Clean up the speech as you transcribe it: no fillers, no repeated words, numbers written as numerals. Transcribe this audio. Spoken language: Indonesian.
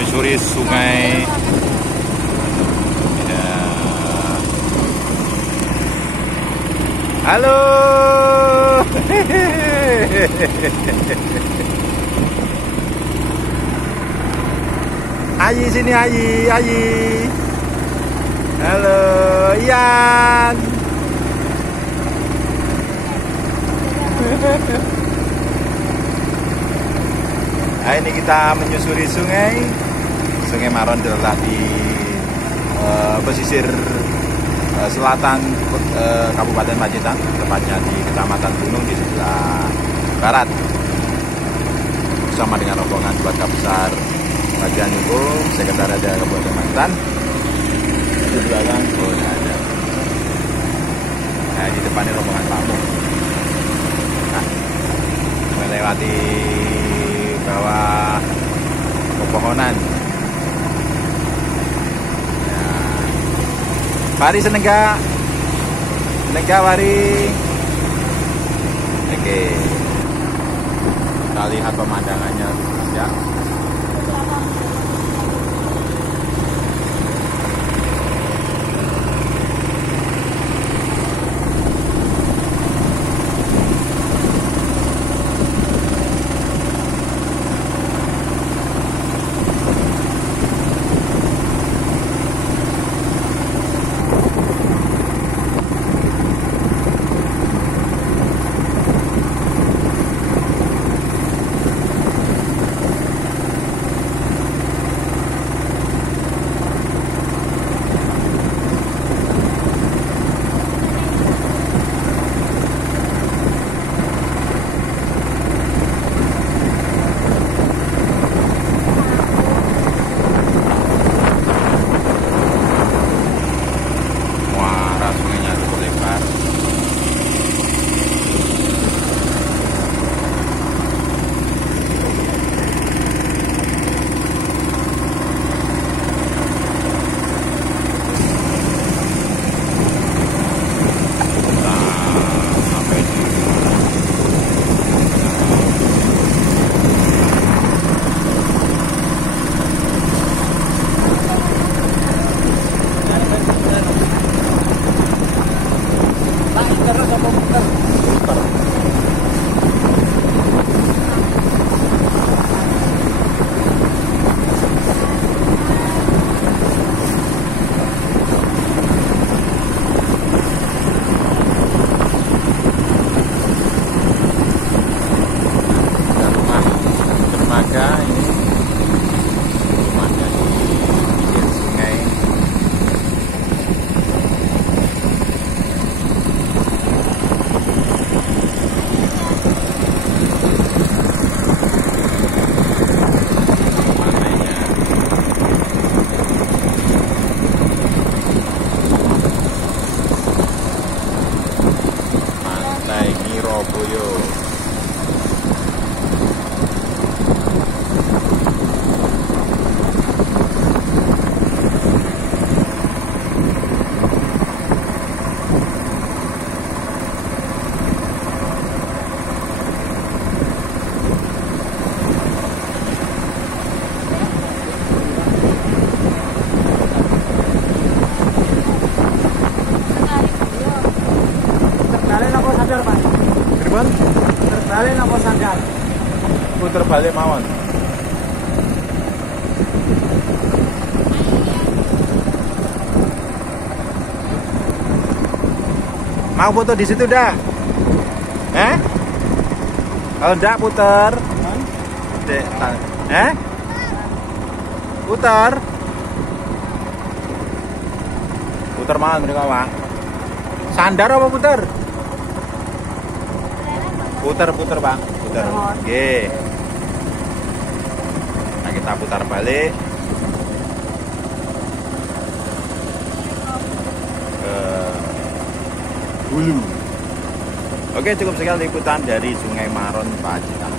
menyusuri sungai. Ya. Halo. Ayi sini Ayi. Halo, Ian. Nah, ini kita menyusuri Sungai Maron terletak di pesisir selatan Kabupaten Pacitan, tepatnya di Kecamatan Gunung di sebelah barat. Bersama dengan rombongan keluarga besar Bagian Hukum Sekretariat Kabupaten Pacitan. Di belakang ada. Nah, di depannya rombongan tamu. Nah, melewati bawah pepohonan. Ya. Mari senengga Wari. Oke. Kita lihat pemandangannya ya. Terbalik apa sandal? Puter balik mawon. Mau foto di situ dah? Kalau enggak puter. Puter. Puter mawon mereka, Pak. Sandar apa puter? Puter Pak, puter. Oke. Nah, kita putar balik ke hulu. Oke, cukup sekali liputan dari Sungai Maron, Pacitan.